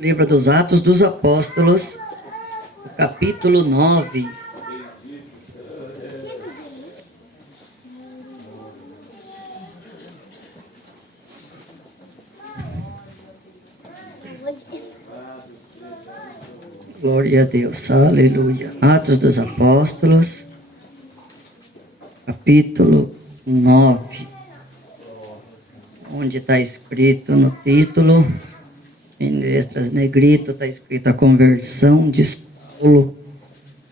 Livro dos Atos dos Apóstolos, capítulo 9. Glória a Deus, aleluia. Atos dos Apóstolos, capítulo 9, onde está escrito no título, em letras negrito, está escrito a conversão de Saulo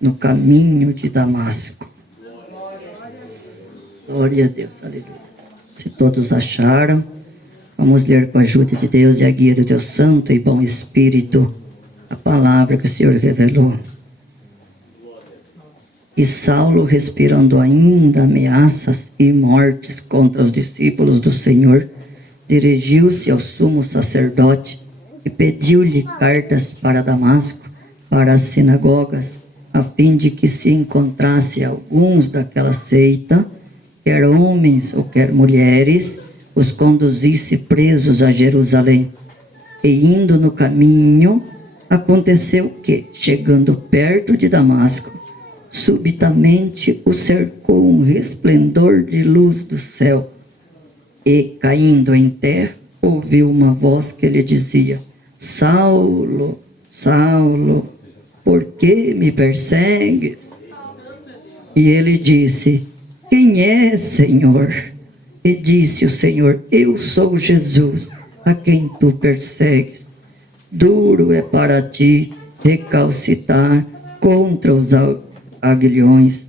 no caminho de Damasco. Glória a Deus, aleluia. Se todos acharam, vamos ler com a ajuda de Deus e a guia do Deus Santo e Bom Espírito a palavra que o Senhor revelou. E Saulo, respirando ainda ameaças e mortes contra os discípulos do Senhor, dirigiu-se ao sumo sacerdote e pediu-lhe cartas para Damasco, para as sinagogas, a fim de que se encontrasse alguns daquela seita, quer homens ou quer mulheres, os conduzisse presos a Jerusalém. E indo no caminho, aconteceu que, chegando perto de Damasco, subitamente o cercou um resplendor de luz do céu, e, caindo em terra, ouviu uma voz que lhe dizia: Saulo, Saulo, por que me persegues? E ele disse: Quem é, Senhor? E disse o Senhor: Eu sou Jesus, a quem tu persegues. Duro é para ti recalcitar contra os aguilhões.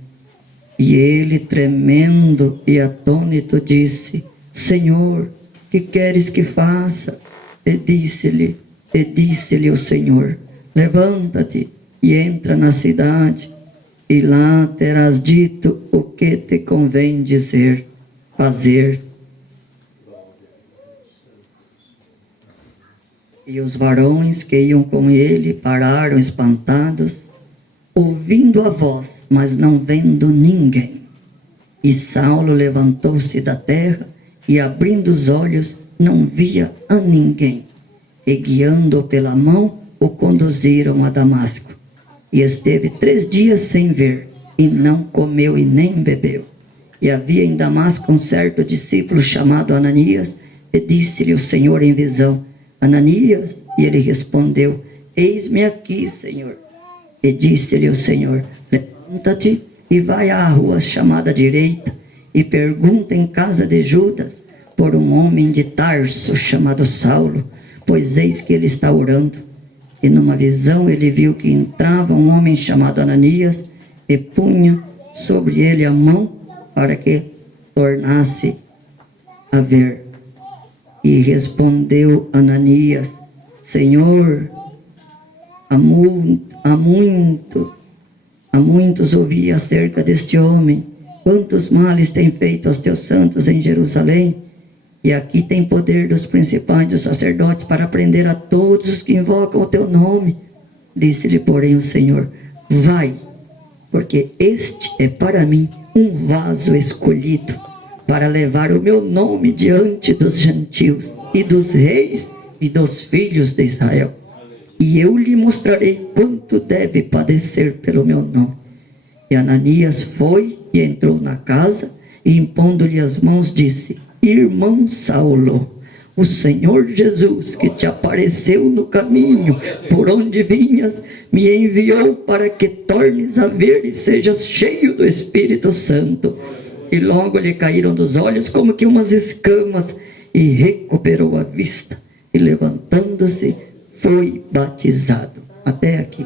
E ele, tremendo e atônito, disse: Senhor, que queres que faça? E disse-lhe o Senhor: Levanta-te e entra na cidade, e lá terás dito o que te convém fazer. E os varões que iam com ele pararam espantados, ouvindo a voz, mas não vendo ninguém. E Saulo levantou-se da terra e, abrindo os olhos, não via a ninguém. E, guiando-o pela mão, o conduziram a Damasco. E esteve 3 dias sem ver, e não comeu e nem bebeu. E havia em Damasco um certo discípulo chamado Ananias, e disse-lhe o Senhor em visão: Ananias? E ele respondeu: Eis-me aqui, Senhor. E disse-lhe o Senhor: Levanta-te e vai à rua chamada direita, e pergunta em casa de Judas por um homem de Tarso chamado Saulo, pois eis que ele está orando. E numa visão ele viu que entrava um homem chamado Ananias, e punha sobre ele a mão para que tornasse a ver. E respondeu Ananias: Senhor, há muitos ouvi acerca deste homem, quantos males tem feito aos teus santos em Jerusalém, e aqui tem poder dos principais dos sacerdotes para prender a todos os que invocam o teu nome. Disse-lhe, porém, o Senhor: Vai, porque este é para mim um vaso escolhido, para levar o meu nome diante dos gentios e dos reis e dos filhos de Israel. E eu lhe mostrarei quanto deve padecer pelo meu nome. E Ananias foi e entrou na casa, e impondo-lhe as mãos, disse: Irmão Saulo, o Senhor Jesus, que te apareceu no caminho por onde vinhas, me enviou para que tornes a ver e sejas cheio do Espírito Santo. E logo lhe caíram dos olhos como que umas escamas, e recuperou a vista, e levantando-se, foi batizado. Até aqui.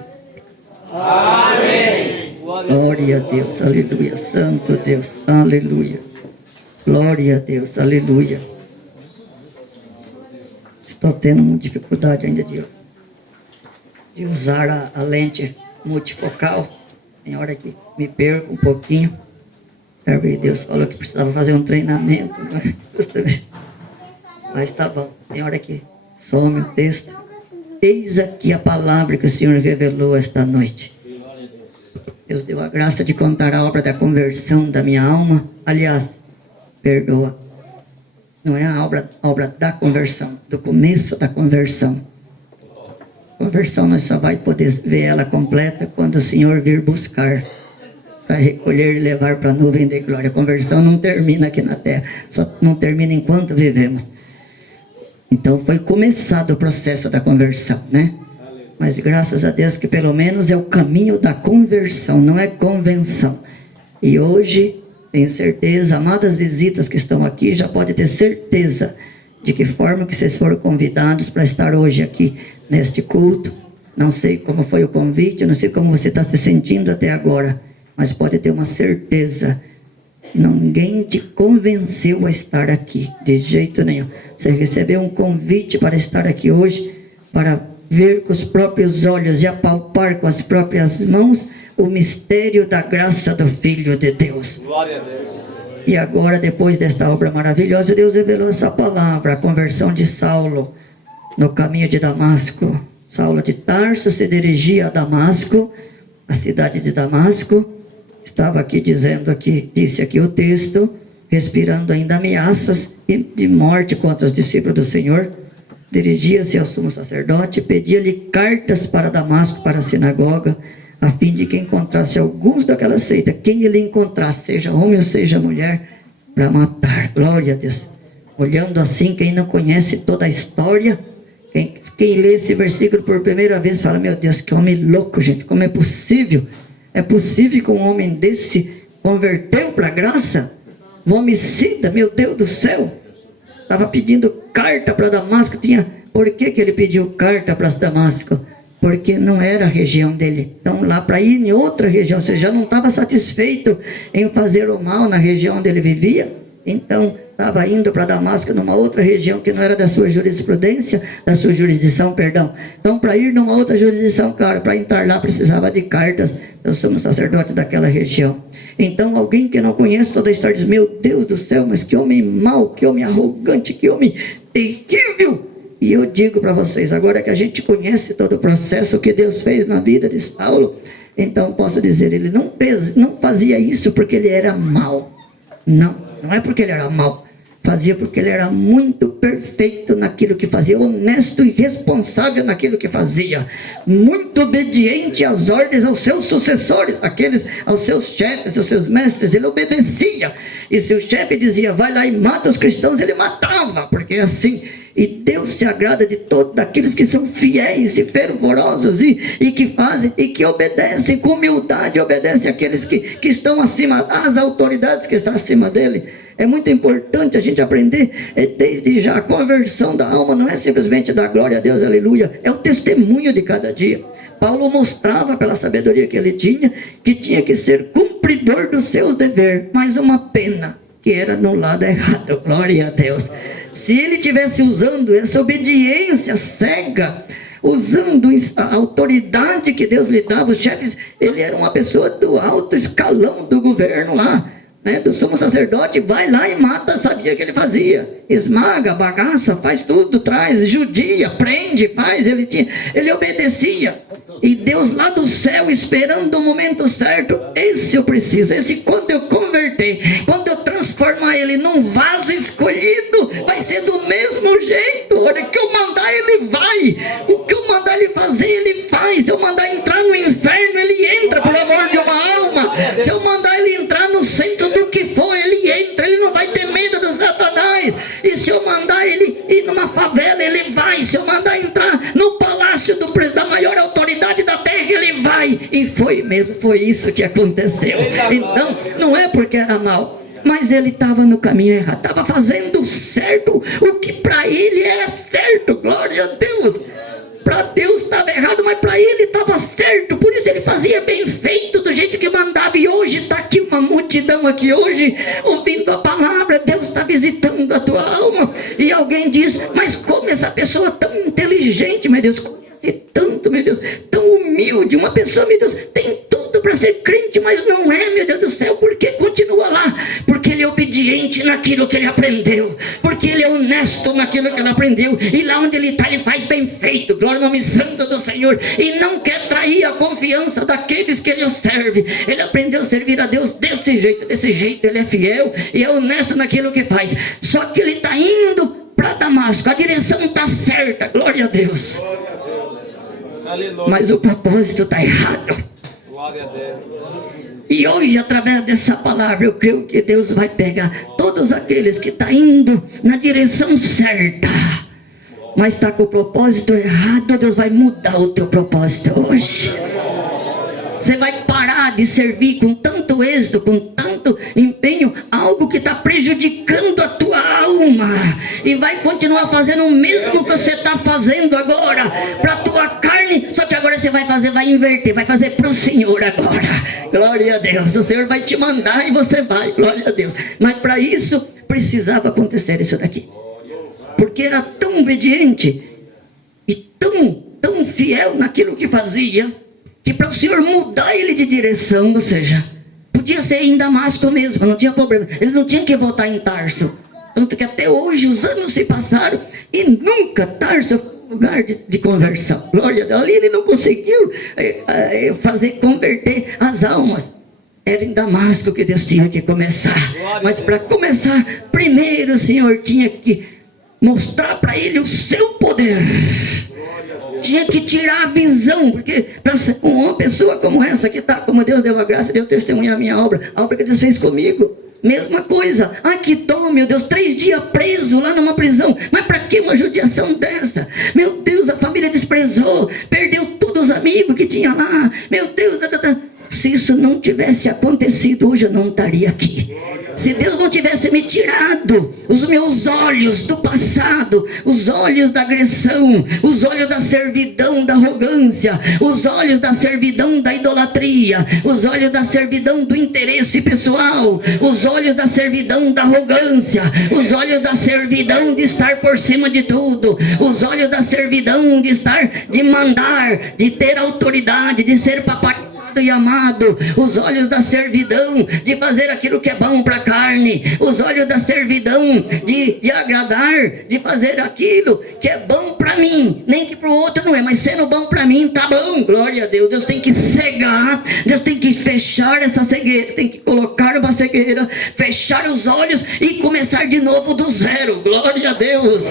Amém. Glória a Deus, aleluia. Santo Deus, aleluia. Glória a Deus, aleluia. Estou tendo uma dificuldade ainda de usar a lente multifocal. Tem hora que me perco um pouquinho. Servo de Deus falou que precisava fazer um treinamento, mas tá bom. Tem hora que some o texto. Eis aqui a palavra que o Senhor revelou esta noite. Deus deu a graça de contar a obra da conversão da minha alma. Aliás, perdoa. não é a obra da conversão, do começo da conversão. Conversão nós só vai poder ver ela completa quando o Senhor vir buscar, para recolher e levar para a nuvem de glória. A conversão não termina aqui na terra, só não termina enquanto vivemos. Então foi começado o processo da conversão, né? Mas graças a Deus que pelo menos é o caminho da conversão, não é convenção. E hoje, tenho certeza, amadas visitas que estão aqui, já pode ter certeza de que forma que vocês foram convidados para estar hoje aqui neste culto. Não sei como foi o convite, não sei como você está se sentindo até agora, mas pode ter uma certeza, ninguém te convenceu a estar aqui, de jeito nenhum. Você recebeu um convite para estar aqui hoje, para ver com os próprios olhos e apalpar com as próprias mãos o mistério da graça do Filho de Deus. Glória a Deus. E agora, depois desta obra maravilhosa, Deus revelou essa palavra, a conversão de Saulo no caminho de Damasco. Saulo de Tarso se dirigia a Damasco, a cidade de Damasco. Estava aqui disse aqui o texto, respirando ainda ameaças de morte contra os discípulos do Senhor. Dirigia-se ao sumo sacerdote, pedia-lhe cartas para Damasco, para a sinagoga, a fim de que encontrasse alguns daquela seita, quem ele encontrasse, seja homem ou seja mulher, para matar. Glória a Deus. Olhando assim, quem não conhece toda a história, quem lê esse versículo por primeira vez, fala, meu Deus, que homem louco, gente, como é possível? É possível que um homem desse converteu para a graça? Um homicida, meu Deus do céu. Estava pedindo carta para Damasco. Por que ele pediu carta para Damasco? Porque não era a região dele. Então lá para ir em outra região, você já não estava satisfeito em fazer o mal na região onde ele vivia. Então estava indo para Damasco, numa outra região que não era da sua jurisprudência, da sua jurisdição, perdão. Então para ir numa outra jurisdição, claro, para entrar lá precisava de cartas. Eu sou um sacerdote daquela região. Então alguém que não conhece toda a história diz, meu Deus do céu, mas que homem mau, que homem arrogante, que homem terrível. E eu digo para vocês, agora que a gente conhece todo o processo que Deus fez na vida de Saulo, então posso dizer, ele não fazia isso porque ele era mau. Não é porque ele era mau. Fazia porque ele era muito perfeito naquilo que fazia, honesto e responsável naquilo que fazia, muito obediente às ordens aos seus sucessores, aos seus chefes, aos seus mestres, ele obedecia. E se o chefe dizia, vai lá e mata os cristãos, ele matava, porque é assim. E Deus se agrada de todos aqueles que são fiéis e fervorosos e que fazem e que obedecem com humildade, obedecem àqueles que estão acima, às autoridades que estão acima dele. É muito importante a gente aprender, desde já, a conversão da alma não é simplesmente dar glória a Deus, aleluia, é o testemunho de cada dia. Paulo mostrava pela sabedoria que ele tinha, que tinha que ser cumpridor dos seus deveres, mas uma pena, que era no lado errado, glória a Deus. Se ele tivesse usando essa obediência cega, usando a autoridade que Deus lhe dava, os chefes, ele era uma pessoa do alto escalão do governo lá, né, do sumo sacerdote, vai lá e mata, sabia o que ele fazia, esmaga, bagaça, faz tudo, traz, judia, prende, faz, ele obedecia, e Deus lá do céu, esperando o momento certo, esse eu preciso, esse quando eu converter, quando eu transformar ele num vaso escolhido, vai ser do mesmo jeito, a hora que eu mandar ele vai, o que eu mandar ele fazer, ele faz, se eu mandar entrar no inferno, ele entra, pelo amor de uma alma, se eu mandar ele entrar no centro do que for, ele entra, ele não vai ter medo do Satanás, e se eu mandar ele ir numa favela, ele vai, se eu mandar entrar no palácio da maior autoridade da terra, ele vai, e foi mesmo, foi isso que aconteceu. Então, não é porque era mal, mas ele estava no caminho errado, estava fazendo certo, o que para ele era certo, glória a Deus. Para Deus estava errado, mas para ele estava certo, por isso ele fazia bem feito, do jeito que mandava. E hoje está aqui uma multidão aqui hoje, ouvindo a palavra, Deus está visitando a tua alma, e alguém diz, mas como essa pessoa tão inteligente, meu Deus, conhece tanto, meu Deus, tão humilde, uma pessoa, meu Deus, tem tudo para ser crente, mas não é, meu Deus do céu, por que continua lá? Porque ele é obediente naquilo que ele aprendeu, porque que ele é honesto naquilo que ele aprendeu, e lá onde ele está, ele faz bem feito, glória ao nome santo do Senhor, e não quer trair a confiança daqueles que ele serve. Ele aprendeu a servir a Deus desse jeito ele é fiel e é honesto naquilo que faz. Só que ele está indo para Damasco, a direção está certa, glória a Deus, mas o propósito está errado. E hoje, através dessa palavra, eu creio que Deus vai pegar todos aqueles que estão indo na direção certa, mas está com o propósito errado. Deus vai mudar o teu propósito hoje. Você vai parar de servir com tanto êxito, com tanto empenho, algo que está prejudicando a tua alma, e vai continuar fazendo o mesmo que você está fazendo agora para a tua carne. Só que agora você vai fazer, vai inverter, vai fazer para o Senhor agora. Glória a Deus. O Senhor vai te mandar e você vai, glória a Deus. Mas para isso precisava acontecer isso daqui, porque era tão obediente e tão fiel naquilo que fazia, que para o Senhor mudar ele de direção, ou seja, podia ser em Damasco mesmo, não tinha problema, ele não tinha que voltar em Tarso. Tanto que até hoje os anos se passaram e nunca Tarso foi um lugar de conversão. Glória a Deus. Ali ele não conseguiu converter as almas. Era em Damasco que Deus tinha que começar. Mas para começar, primeiro o Senhor tinha que mostrar para ele o seu poder. Tinha que tirar a visão, porque para uma pessoa como essa que está, como Deus deu a graça de eu testemunhar a minha obra, a obra que Deus fez comigo, mesma coisa. Que dó, meu Deus, 3 dias preso lá numa prisão. Mas para que uma judiação dessa? Meu Deus, a família desprezou, perdeu todos os amigos que tinha lá. Meu Deus, se isso não tivesse acontecido, hoje eu não estaria aqui. Se Deus não tivesse me tirado os meus olhos do passado, os olhos da agressão, os olhos da servidão, da arrogância, os olhos da servidão da idolatria, os olhos da servidão do interesse pessoal, os olhos da servidão da arrogância, os olhos da servidão de estar por cima de tudo, os olhos da servidão de mandar, de ter autoridade, de ser papai e amado, os olhos da servidão de fazer aquilo que é bom para a carne, os olhos da servidão de agradar, de fazer aquilo que é bom para mim, nem que para o outro não é, mas sendo bom para mim, tá bom, glória a Deus. Deus tem que cegar, Deus tem que fechar essa cegueira, tem que colocar uma cegueira, fechar os olhos e começar de novo do zero, glória a Deus.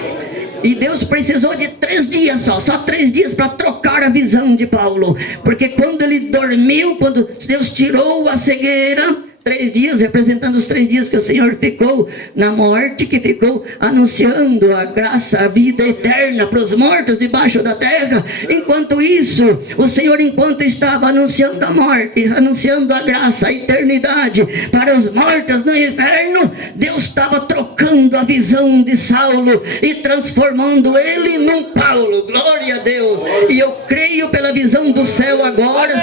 E Deus precisou de 3 dias só 3 dias para trocar a visão de Paulo, porque quando ele dormiu, quando Deus tirou a cegueira, 3 dias, representando os 3 dias que o Senhor ficou na morte, que ficou anunciando a graça, a vida eterna para os mortos debaixo da terra. Enquanto isso, o Senhor, enquanto estava anunciando a morte, anunciando a graça, a eternidade para os mortos no inferno, Deus estava trocando a visão de Saulo e transformando ele num Paulo, glória a Deus. E eu creio pela visão do céu agora,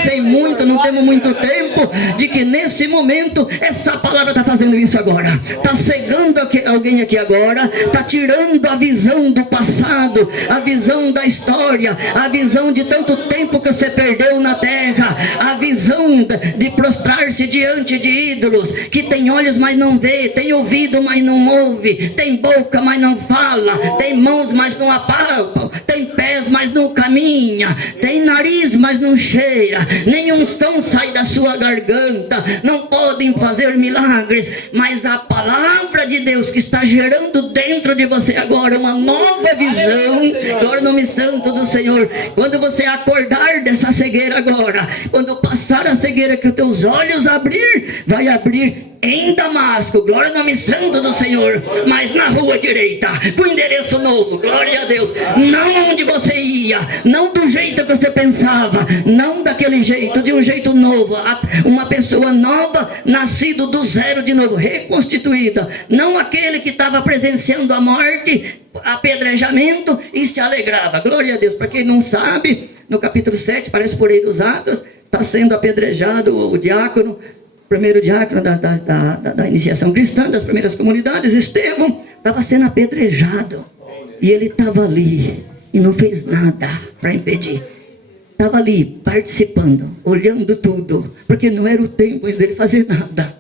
não temos muito tempo, de que nesse momento essa palavra está fazendo isso agora, está cegando alguém aqui agora, está tirando a visão do passado, a visão da história, a visão de tanto tempo que você perdeu na terra, a visão de prostrar-se diante de ídolos, que tem olhos mas não vê, tem ouvido mas não ouve, tem boca mas não fala, tem mãos mas não apalpam, tem pés mas não caminha, tem nariz mas não cheira, nenhum som sai da sua garganta, não podem fazer milagres, mas a palavra de Deus que está gerando dentro de você agora uma nova visão, glória ao nome santo do Senhor. Quando você acordar dessa cegueira agora, quando passar a cegueira que os teus olhos vai abrir em Damasco, glória ao nome santo do Senhor, mas na rua direita, com endereço novo, glória a Deus, não onde você ia, não do jeito que você pensava, não daquele jeito, de um jeito novo, uma pessoa nova, nascido do zero de novo, reconstituída, não aquele que estava presenciando a morte, apedrejamento e se alegrava, glória a Deus. Para quem não sabe, no capítulo 7, parece por aí dos Atos, está sendo apedrejado o diácono, primeiro diácono da iniciação cristã, das primeiras comunidades, Estevão, estava sendo apedrejado, e ele estava ali, e não fez nada para impedir, estava ali, participando, olhando tudo, porque não era o tempo dele fazer nada.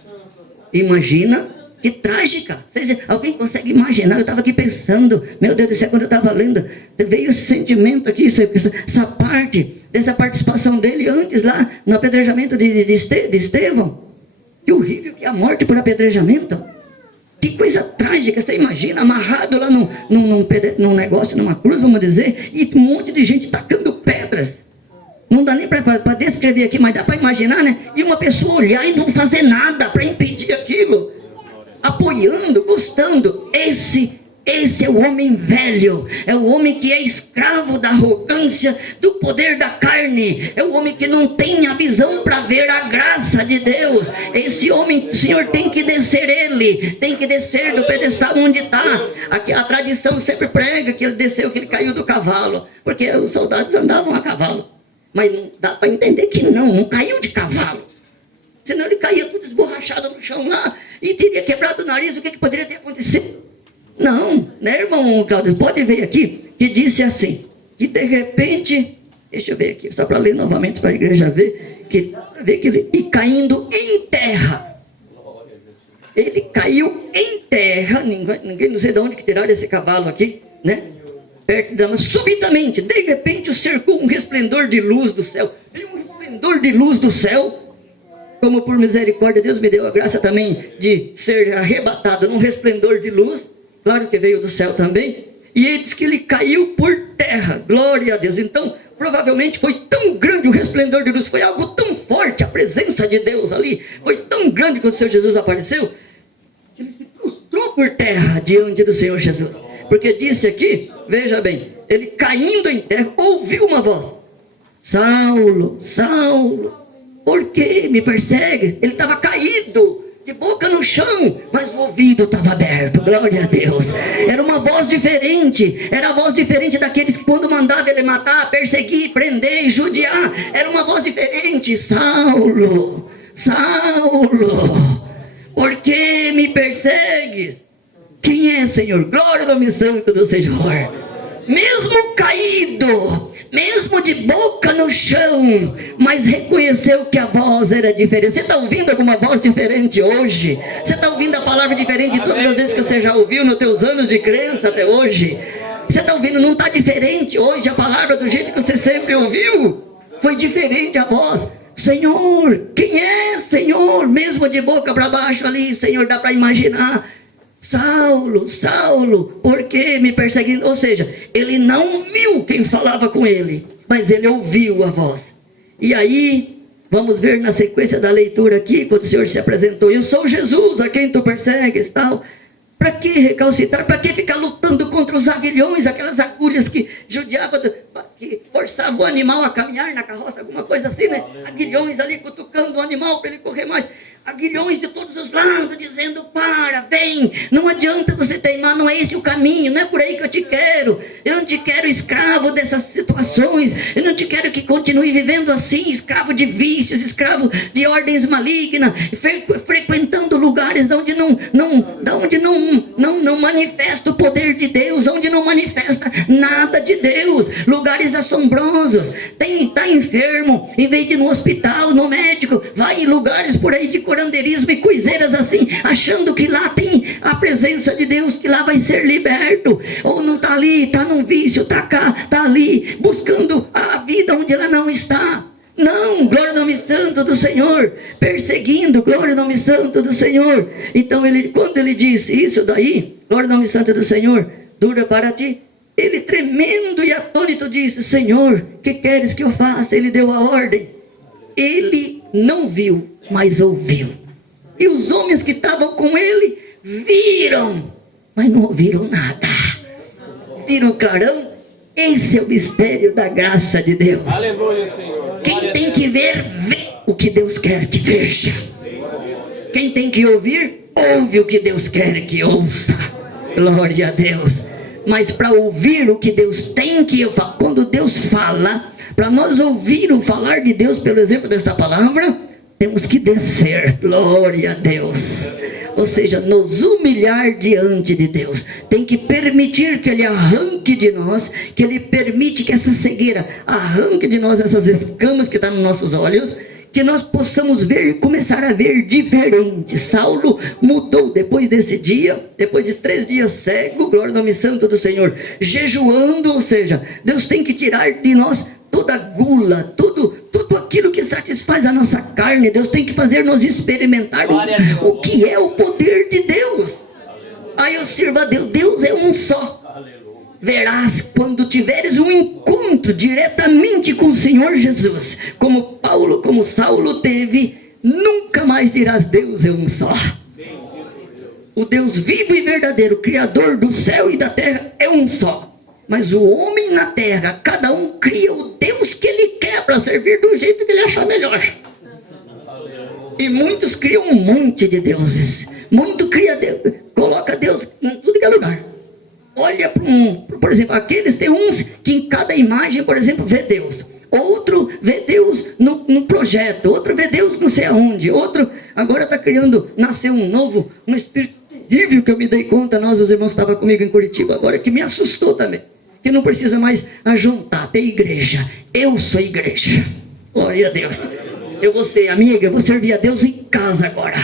Imagina Que trágica. Alguém consegue imaginar? Eu estava aqui pensando, meu Deus do céu, quando eu estava lendo, veio esse sentimento aqui, essa parte, dessa participação dele antes lá, no apedrejamento de Estevão. Que horrível que é a morte por apedrejamento. Que coisa trágica, você imagina, amarrado lá num negócio, numa cruz, vamos dizer, e um monte de gente tacando pedras. Não dá nem para descrever aqui, mas dá para imaginar, né? E uma pessoa olhar e não fazer nada para impedir aquilo. Apoiando, gostando. Esse é o homem velho. É o homem que é escravo da arrogância, do poder da carne. É o homem que não tem a visão para ver a graça de Deus. Esse homem, o Senhor tem que descer ele. Tem que descer do pedestal onde está. A tradição sempre prega que ele desceu, que ele caiu do cavalo. Porque os soldados andavam a cavalo. Mas não dá para entender que não caiu de cavalo. Senão ele caía tudo esborrachado no chão lá e teria quebrado o nariz. O que poderia ter acontecido? Não, né, irmão Cláudio? Pode ver aqui que disse assim: que de repente, deixa eu ver aqui, só para ler novamente para a igreja ver que ele, e caindo em terra. Ele caiu em terra. Ninguém não sei de onde que tiraram esse cavalo aqui, né? Perto da subitamente, de repente o cercou um resplendor de luz do céu. Veio um resplendor de luz do céu. Como por misericórdia Deus me deu a graça também de ser arrebatado num resplendor de luz. Claro que veio do céu também. E ele diz que ele caiu por terra. Glória a Deus. Então provavelmente foi tão grande o resplendor de luz, foi algo tão forte, a presença de Deus ali foi tão grande quando o Senhor Jesus apareceu, que ele se prostrou por terra diante do Senhor Jesus. Porque disse aqui, veja bem, ele caindo em terra, ouviu uma voz: Saulo, Saulo, por que me persegue? Ele estava caído, de boca no chão, mas o ouvido estava aberto. Glória a Deus. Era uma voz diferente. Era a voz diferente daqueles que quando mandava ele matar, perseguir, prender e judiar. Era uma voz diferente. Saulo, Saulo, por que me persegues? Quem é, Senhor? Glória ao nome santo do Senhor. Mesmo caído, mesmo de boca no chão, mas reconheceu que a voz era diferente. Você está ouvindo alguma voz diferente hoje? Você está ouvindo a palavra diferente de todas as vezes que você já ouviu nos teus anos de crença até hoje? Você está ouvindo, não está diferente hoje a palavra do jeito que você sempre ouviu? Foi diferente a voz. Senhor, quem é, Senhor? Mesmo de boca para baixo ali, Senhor, dá para imaginar. Saulo, Saulo, por que me perseguindo? Ou seja, ele não viu quem falava com ele, mas ele ouviu a voz. E aí, vamos ver na sequência da leitura aqui, quando o Senhor se apresentou: eu sou Jesus, a quem tu persegues, tal. Para que recalcitrar? Para que ficar lutando contra os aguilhões, aquelas agulhas que judiavam, que forçavam o animal a caminhar na carroça, alguma coisa assim, né? Aguilhões ali cutucando o animal para ele correr mais. Aguilhões de todos os lados, dizendo: para, vem, não adianta você teimar, não é esse o caminho, não é por aí que eu te quero. Eu não te quero escravo dessas situações, eu não te quero que continue vivendo assim, escravo de vícios, escravo de ordens malignas, frequentando lugares onde não manifesta o poder de Deus, onde não manifesta nada de Deus, lugares assombrosos. Está enfermo, em vez de ir no hospital, no médico, vai em lugares por aí de curandeirismo e coiseiras assim, achando que lá tem a presença de Deus, que lá vai ser liberto. Ou não está ali, está num vício, está cá, está ali, buscando a vida onde ela não está. Não, glória ao nome santo do Senhor, perseguindo, glória ao nome santo do Senhor. Então quando ele disse isso daí, glória ao nome santo do Senhor, dura para ti, ele tremendo e atônito disse: Senhor, que queres que eu faça? Ele deu a ordem. Ele não viu, mas ouviu. E os homens que estavam com ele viram, mas não ouviram nada. Viram o clarão? Esse é o mistério da graça de Deus. Aleluia, Senhor. Quem tem que ver, vê o que Deus quer que veja. Quem tem que ouvir, ouve o que Deus quer que ouça. Glória a Deus. Mas para ouvir o que Deus tem que... Quando Deus fala, para nós ouvir o falar de Deus, pelo exemplo desta palavra, temos que descer. Glória a Deus. Ou seja, nos humilhar diante de Deus. Tem que permitir que Ele arranque de nós, que Ele permite que essa cegueira arranque de nós essas escamas que estão nos nossos olhos, que nós possamos ver, começar a ver diferente. Saulo mudou depois desse dia, depois de 3 dias cego, glória ao nome santo do Senhor, jejuando, ou seja, Deus tem que tirar de nós toda gula, tudo aquilo que satisfaz a nossa carne. Deus tem que fazer nós experimentar o que é o poder de Deus. Aí eu sirvo a Deus, Deus é um só. Verás quando tiveres um encontro diretamente com o Senhor Jesus, como Saulo teve, nunca mais dirás Deus é um só. O Deus vivo e verdadeiro, Criador do céu e da terra, é um só. Mas o homem na terra, cada um cria o Deus que ele quer para servir do jeito que ele achar melhor. E muitos criam um monte de deuses. Muito cria Deus, coloca Deus em tudo que é lugar. Olha para por exemplo, aqueles tem uns que em cada imagem, por exemplo, vê Deus. Outro vê Deus no projeto. Outro vê Deus não sei aonde. Outro agora está criando, nasceu um espírito terrível que eu me dei conta. Os irmãos estavam comigo em Curitiba agora, que me assustou também. Que não precisa mais ajuntar, ter igreja. Eu sou igreja. Glória a Deus. Eu vou ser amiga, eu vou servir a Deus em casa agora.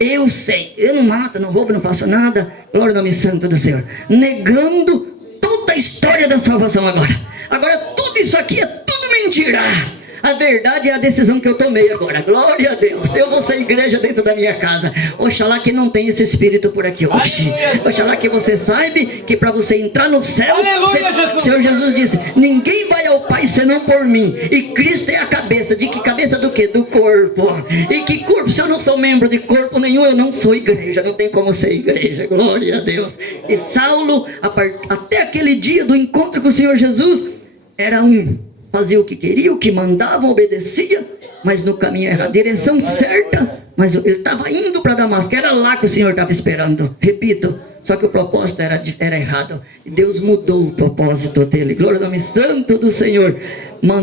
Eu sei, eu não mato, não roubo, não faço nada. Glória ao nome santo do Senhor. Negando toda a história da salvação agora. Agora tudo isso aqui é tudo mentira. A verdade é a decisão que eu tomei agora. Glória a Deus. Eu vou ser igreja dentro da minha casa. Oxalá que não tem esse espírito por aqui hoje. Oxalá que você saiba que para você entrar no céu, o Senhor Jesus disse: ninguém vai ao Pai senão por mim. E Cristo é a cabeça. De que cabeça do quê? Do corpo. E que corpo? Se eu não sou membro de corpo nenhum, eu não sou igreja. Não tem como ser igreja. Glória a Deus. E Saulo, até aquele dia do encontro com o Senhor Jesus, era um. Fazia o que queria, o que mandava, obedecia, mas no caminho errado, direção certa, mas ele estava indo para Damasco, era lá que o Senhor estava esperando. Repito, só que o propósito era errado, e Deus mudou o propósito dele. Glória ao nome santo do Senhor.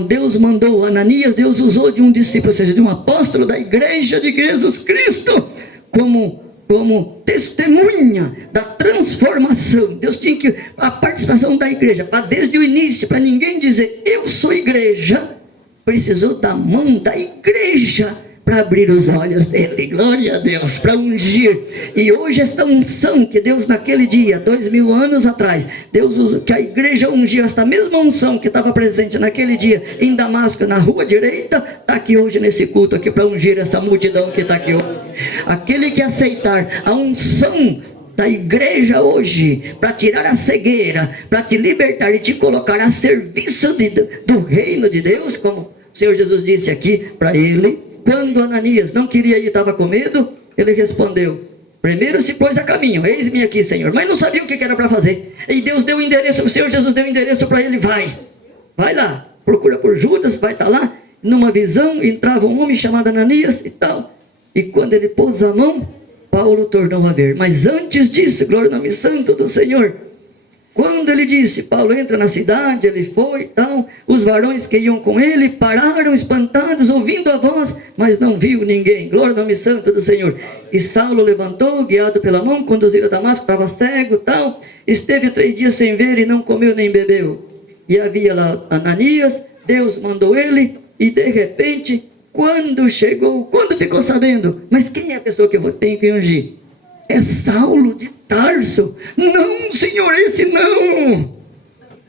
Deus mandou Ananias, Deus usou de um discípulo, ou seja, de um apóstolo da igreja de Jesus Cristo, como testemunha da transformação. Deus tinha que a participação da igreja, para desde o início, para ninguém dizer eu sou igreja, precisou da mão da igreja para abrir os olhos dele. Glória a Deus, para ungir. E hoje esta unção que Deus naquele dia, 2000 anos atrás, Deus usou, que a igreja ungiu, esta mesma unção que estava presente naquele dia em Damasco, na rua direita, está aqui hoje nesse culto aqui para ungir essa multidão que está aqui hoje. Aquele que aceitar a unção da igreja hoje, para tirar a cegueira, para te libertar e te colocar a serviço do reino de Deus, como o Senhor Jesus disse aqui para ele. Quando Ananias não queria ir, estava com medo, ele respondeu: primeiro se pôs a caminho, eis-me aqui, Senhor. Mas não sabia o que era para fazer. E Deus deu o endereço, o Senhor Jesus deu o endereço para ele: vai lá, procura por Judas, vai estar lá. Numa visão entrava um homem chamado Ananias e tal. E quando ele pôs a mão, Paulo tornou a ver. Mas antes disso, glória ao nome santo do Senhor, quando ele disse, Paulo entra na cidade, ele foi e tal, os varões que iam com ele pararam espantados, ouvindo a voz, mas não viu ninguém. Glória ao nome santo do Senhor. E Saulo levantou, guiado pela mão, conduzido a Damasco, estava cego e tal, esteve 3 dias sem ver e não comeu nem bebeu. E havia lá Ananias, Deus mandou ele, e de repente, quando ficou sabendo, mas quem é a pessoa que eu tenho que ungir? É Saulo de Tarso. Não, Senhor, esse não.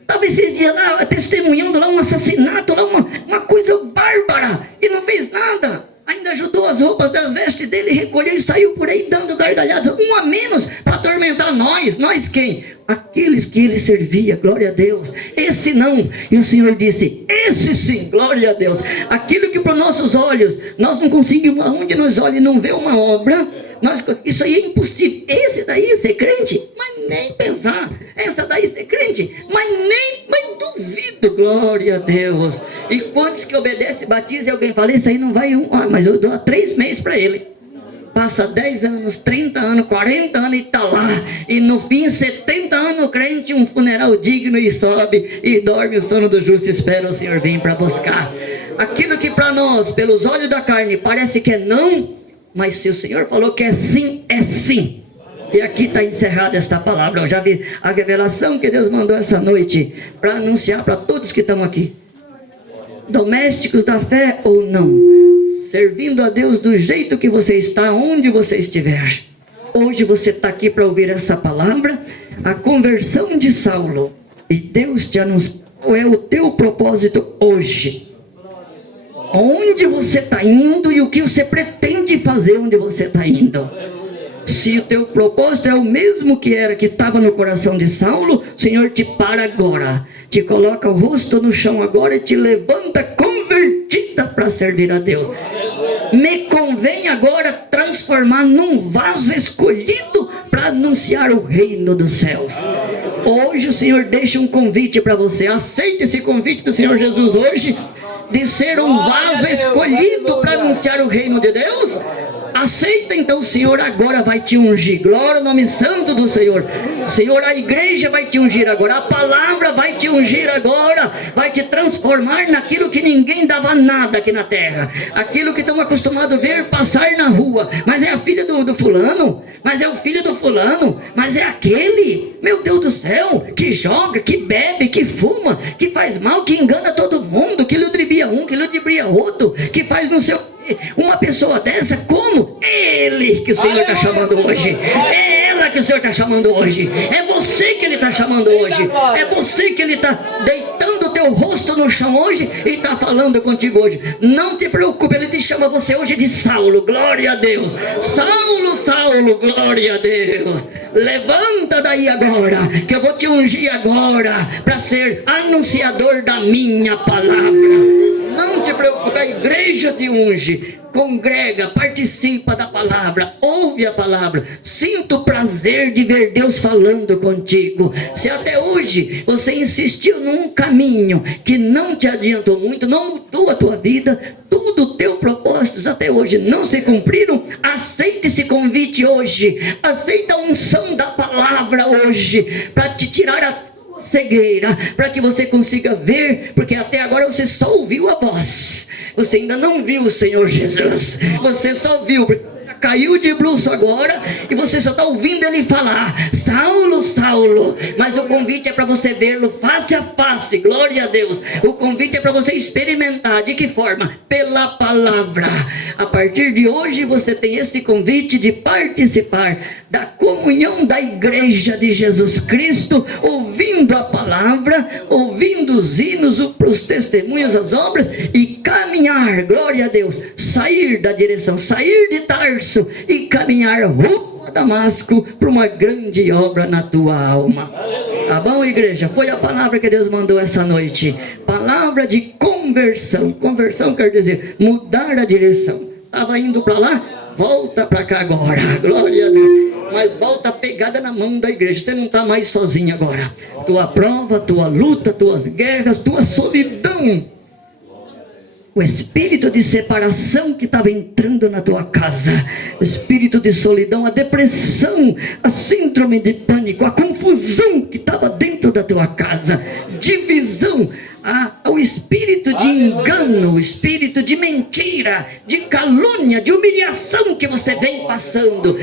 Estava esses dias lá testemunhando lá um assassinato, lá uma coisa bárbara, e não fez nada. Ainda ajudou as roupas das vestes dele, recolheu e saiu por aí dando gargalhadas, um a menos para atormentar nós. Nós quem? Aqueles que ele servia, glória a Deus. Esse não. E o Senhor disse, esse sim, glória a Deus. Aquilo que para os nossos olhos, nós não conseguimos, aonde nós olhamos e não vê uma obra, isso aí é impossível. Esse daí ser crente? Mas nem pensar. Essa daí ser crente? Mas duvido, glória a Deus. E quantos que obedecem, batizam e alguém fala, isso aí não vai mas eu dou há 3 meses para ele. Passa 10 anos, 30 anos, 40 anos e está lá. E no fim, 70 anos, crente, um funeral digno e sobe e dorme o sono do justo, espera o Senhor vir para buscar. Aquilo que para nós, pelos olhos da carne, parece que é não, mas se o Senhor falou que é sim, é sim. E aqui está encerrada esta palavra. Eu já vi a revelação que Deus mandou essa noite para anunciar para todos que estão aqui. domésticos da fé ou não, servindo a Deus do jeito que você está, onde você estiver. Hoje você está aqui para ouvir essa palavra, a conversão de Saulo. E Deus te anuncia qual é o teu propósito hoje. Onde você está indo e o que você pretende fazer onde você está indo. Se o teu propósito é o mesmo que estava no coração de Saulo, o Senhor te para agora, te coloca o rosto no chão agora e te levanta convertida para servir a Deus. Me convém agora transformar num vaso escolhido para anunciar o reino dos céus. Hoje o Senhor deixa um convite para você. Aceite esse convite do Senhor Jesus hoje, de ser um vaso escolhido para anunciar o reino de Deus. Aceita então, o Senhor agora vai te ungir. Glória ao nome santo do Senhor. Senhor, a igreja vai te ungir agora. A palavra vai te ungir agora. Vai te transformar naquilo que ninguém dava nada aqui na terra. Aquilo que estão acostumados a ver passar na rua. Mas é a filha do fulano. Mas é o filho do fulano. Mas é aquele, meu Deus do céu, que joga, que bebe, que fuma, que faz mal, que engana todo mundo, que ludibria um, que ludibria outro, que faz no seu... Uma pessoa dessa, como? Ele que o Senhor está chamando hoje. É ela que o Senhor está chamando hoje. É você que Ele está chamando hoje. É você que Ele está deitando o teu rosto no chão hoje e está falando contigo hoje. Não te preocupe, Ele te chama você hoje de Saulo. Glória a Deus. Saulo, Saulo, glória a Deus. Levanta daí agora, que eu vou te ungir agora para ser anunciador da minha palavra. Não te preocupe, a igreja te unge. Congrega, participa da palavra, ouve a palavra, sinta o prazer de ver Deus falando contigo. Se até hoje você insistiu num caminho que não te adiantou muito, não mudou a tua vida, tudo o teu propósitos até hoje não se cumpriram, aceita esse convite hoje, aceita a unção da palavra hoje, para te tirar a cegueira, para que você consiga ver, porque até agora você só ouviu a voz, você ainda não viu o Senhor Jesus, você só viu, caiu de bruço agora e você só está ouvindo Ele falar, Saulo, Saulo, mas o convite é para você vê-lo face a face. Glória a Deus. O convite é para você experimentar. De que forma? Pela palavra. A partir de hoje você tem esse convite de participar da comunhão da igreja de Jesus Cristo, ouvindo a palavra, ouvindo os hinos, os testemunhos, as obras, e caminhar, glória a Deus, sair da direção, sair de Tarso e caminhar rumo a Damasco para uma grande obra na tua alma. Tá bom, igreja? Foi a palavra que Deus mandou essa noite. Palavra de conversão. Conversão quer dizer mudar a direção. Estava indo para lá, volta para cá agora. Glória a Deus. Mas volta pegada na mão da igreja. Você não está mais sozinho agora. Tua prova, tua luta, tuas guerras, tua solidão, o espírito de separação que estava entrando na tua casa, o espírito de solidão, a depressão, a síndrome de pânico, a confusão que estava dentro da tua casa, divisão, o espírito de engano, o espírito de mentira, de calúnia, de humilhação que você vem passando,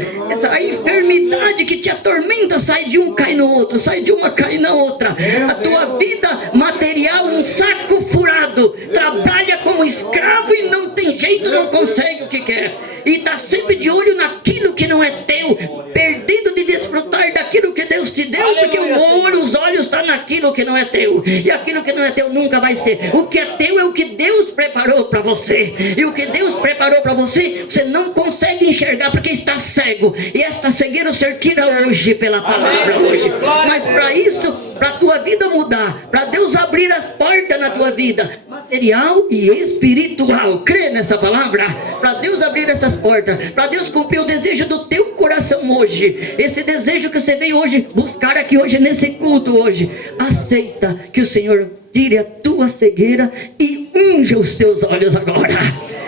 a enfermidade que te atormenta, sai de um, cai no outro, sai de uma, cai na outra, a tua vida material, um saco furado, trabalha como escravo e não tem jeito, não consegue o que quer, e está sempre de olho naquilo que não é teu, perdido de desfrutar daquilo que Deus te deu, porque os olhos estão naquilo que não é teu, e aquilo que não é teu nunca vai ser. O que é teu é o que Deus preparou para você, e o que Deus preparou para você, você não consegue enxergar porque está cego, e esta cegueira o Senhor tira hoje pela palavra hoje. Mas para isso, para a tua vida mudar, para Deus abrir as portas na tua vida, material e espiritual, crê nessa palavra, para Deus abrir essas portas, para Deus cumprir o desejo do teu coração hoje, esse desejo que você veio hoje buscar aqui hoje nesse culto hoje, aceita que o Senhor tire a tua cegueira e unja os teus olhos agora.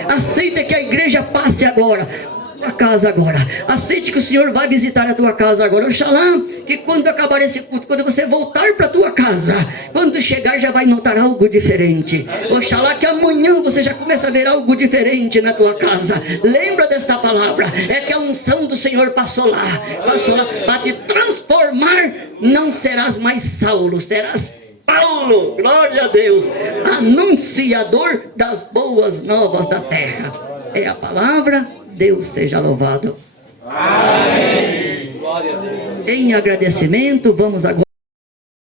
Aceita que a igreja passe agora a casa agora. Aceite que o Senhor vai visitar a tua casa agora. Oxalá que quando acabar esse culto, quando você voltar para a tua casa, quando chegar já vai notar algo diferente. Oxalá que amanhã você já comece a ver algo diferente na tua casa. Lembra desta palavra, é que a unção do Senhor passou lá para te transformar. Não serás mais Saulo, serás Paulo, glória a Deus, anunciador das boas novas da terra. É a palavra, Deus seja louvado. Amém. Em agradecimento, vamos agora